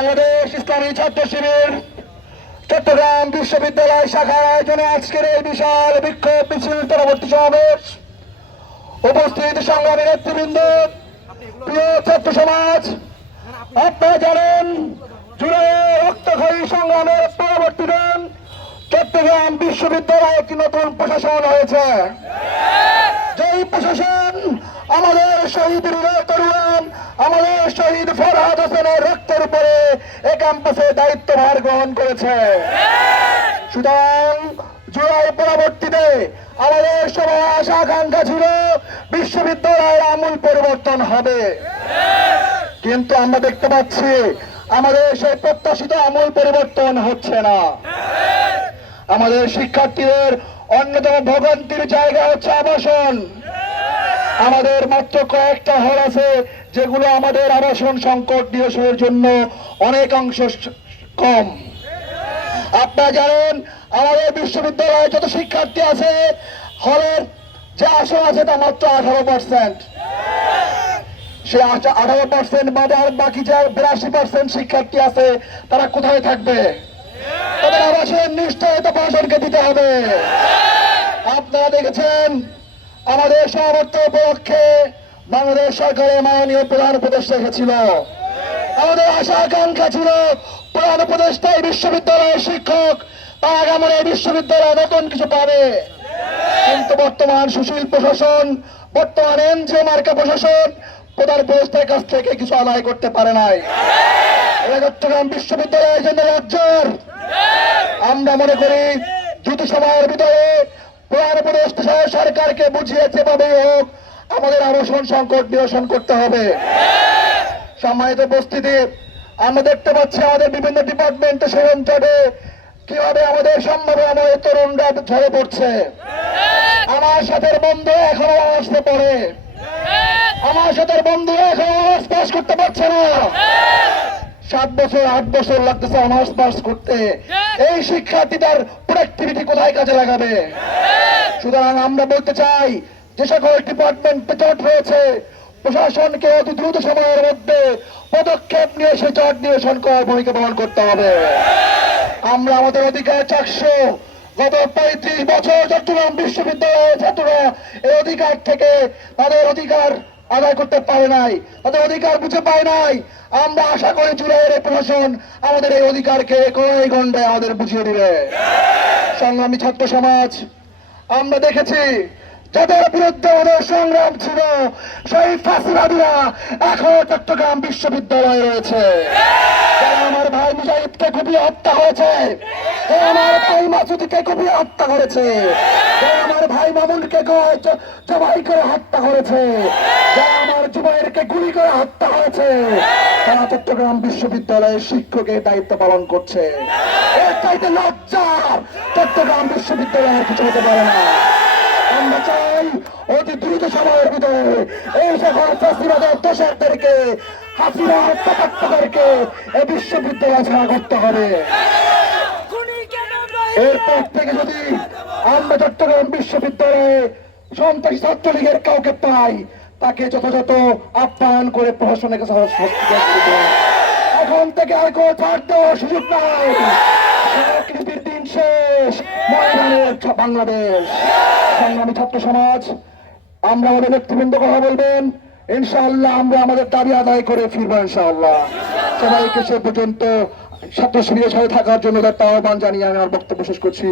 বাংলাদেশ ইসলামী ছাত্র শিবির চট্টগ্রাম বিশ্ববিদ্যালয় শাখার আয়োজনে আজকের এই বিশাল বিক্ষোভ মিছিল পরবর্তী সমাবেশ। উপস্থিত সংগ্রামী নেতৃবৃন্দ, প্রিয় ছাত্র সমাজ, আপনারা জানেন, জুলাই রক্তক্ষয়ী সংগ্রামের পরবর্তীতে চট্টগ্রাম বিশ্ববিদ্যালয়ে একটি নতুন প্রশাসন হয়েছে। যেই প্রশাসন আমাদের শহীদ তরুণ আমাদের শহীদ ফরহাদ হোসেনের রক্তের উপরে এ ক্যাম্পাসে দায়িত্বভার গ্রহণ করেছে। সুতরাং জুলাই পরবর্তীতে আমাদের সবাই আশা আকাঙ্ক্ষা ছিল বিশ্ববিদ্যালয়ের আমূল পরিবর্তন হবে। কিন্তু আমরা দেখতে পাচ্ছি আমাদের সেই প্রত্যাশিত আমূল পরিবর্তন হচ্ছে না। আমাদের শিক্ষার্থীদের অন্যতম ভোগান্তির জায়গা হচ্ছে আবাসন। আমাদের মাত্র কয়েকটা হল আছে, যেগুলো আমাদের আবাসন সংকট নিরসনের জন্য অনেক অংশ কম। আপনারা জানেন, আমাদের বিশ্ববিদ্যালয়ে যত শিক্ষার্থী আছে, হলের যে আসন আছে তা মাত্র আঠারো পার্সেন্ট। সে আঠারো পার্সেন্ট বাদে আর বাকি যে বিরাশি পার্সেন্ট শিক্ষার্থী আছে, তারা কোথায় থাকবে? তাদের আবাসের নিশ্চয়তা প্রশাসনকে দিতে হবে। আপনারা দেখেছেন আমাদের সমাবর্ত উপলক্ষে বাংলাদেশ সরকারের মাননীয় প্রধান উপদেষ্টা এসেছিল। আমাদের আশা আকাঙ্ক্ষা ছিল প্রধান উপদেষ্টা এই বিশ্ববিদ্যালয়ের শিক্ষক তারা আগামী এই বিশ্ববিদ্যালয়ে নতুন কিছু পাবে। কিন্তু বর্তমান সুশীল প্রশাসন, বর্তমান এনজিও মার্কা প্রশাসন প্রধান উপদেষ্টার কাছ থেকে কিছু আদায় করতে পারে নাই। চট্টগ্রাম বিশ্ববিদ্যালয়ের জন্য লজ্জার আমরা মনে করি, দ্রুত সময়ের ভিতরে প্রধান সহ সরকারকে বুঝিয়ে যেভাবে হোক আমাদের আবাসন সংকট নিরসন করতে হবে। সম্মানিত উপস্থিতি, আমরা দেখতে পাচ্ছি আমাদের বিভিন্ন ডিপার্টমেন্টে সেবন চটে কীভাবে আমাদের সম্ভব আমাদের তরুণরা ঝরে পড়ছে। আমার সাথে বন্ধু এখনও আসতে পড়ে আমার সাথে বন্ধু এখনও অনার্স পাস করতে পারছে না। সাত বছর, আট বছর লাগতেছে অনার্স পাস করতে। এই শিক্ষার্থী তার প্রোডাক্টিভিটি কোথায় কাজে লাগাবে? সুতরাং আমরা বলতে চাই, যে সকল ডিপার্টমেন্ট চট রয়েছে প্রশাসনকে অতি দ্রুত সময়ের মধ্যে পদক্ষেপ নিয়ে সে চট নিরসন করার ভূমিকা পালন করতে হবে। আমরা আমাদের অধিকার চারশো গত পঁয়ত্রিশ বছর চট্টগ্রাম বিশ্ববিদ্যালয়ের ছাত্ররা এই অধিকার থেকে তাদের অধিকার আদায় করতে পারে নাই, তাদের অধিকার বুঝে পায় নাই। আমরা আশা করি জুলাইয়ের প্রশাসন আমাদের এই অধিকারকে কড়াই ঘন্টায় আমাদের বুঝিয়ে দিবে। সংগ্রামী ছাত্র সমাজ আমরা দেখেছি, যাদের বিরুদ্ধে ওদের সংগ্রাম ছিল, সেই ফাঁসিবাদীরা এখন চট্টগ্রাম বিশ্ববিদ্যালয়ে রয়েছে। আমার ভাই মুজাহিদকে খুবই হত্যা হয়েছে আমার ভাই মাসুদিকে খুবই হত্যা করেছে। ভাই মামুনকে জবাই করে হত্যা করেছে। যারা আমার জুবাইরকে গুলি করে হত্যা হয়েছে তারা চট্টগ্রাম বিশ্ববিদ্যালয়ের শিক্ষকের দায়িত্ব পালন করছে। চাইতে লজ্জা চট্টগ্রাম বিশ্ববিদ্যালয়ের কিছু হতে পারে না। আমরা চাই অতি দ্রুত সময়ের ভিতরে এই সকল ফেস্টিভ্যালের দোষকদেরকে হাসিনা হত্যাকারীদেরকে এই বিশ্ববিদ্যালয় ছাড়া করতে হবে। এরপর থেকে যদি আমরা চট্টগ্রাম বিশ্ববিদ্যালয়ে সন্ত্রাসী ছাত্রলীগের কাউকে পাই, তাকে যথাযথ আপ্যায়ন করে প্রশাসনের কাছে এখন থেকে আর কোনো ছাড় দেওয়ার সুযোগ নাই। স্বীকৃতির দিন শেষ। বাংলাদেশ। সংগ্রামী ছাত্র সমাজ, আমরা আমাদের নেতৃবৃন্দ কথা বলবেন। ইনশাআল্লাহ আমরা আমাদের দাবি আদায় করে ফিরবো ইনশাআল্লাহ। সবাইকে সে পর্যন্ত ছাত্র শিবিরের সাথে থাকার জন্য তার আহ্বান জানিয়ে আমি আমার বক্তব্য শেষ করছি।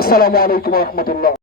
আসসালামু আলাইকুম রহমতুল্লাহ।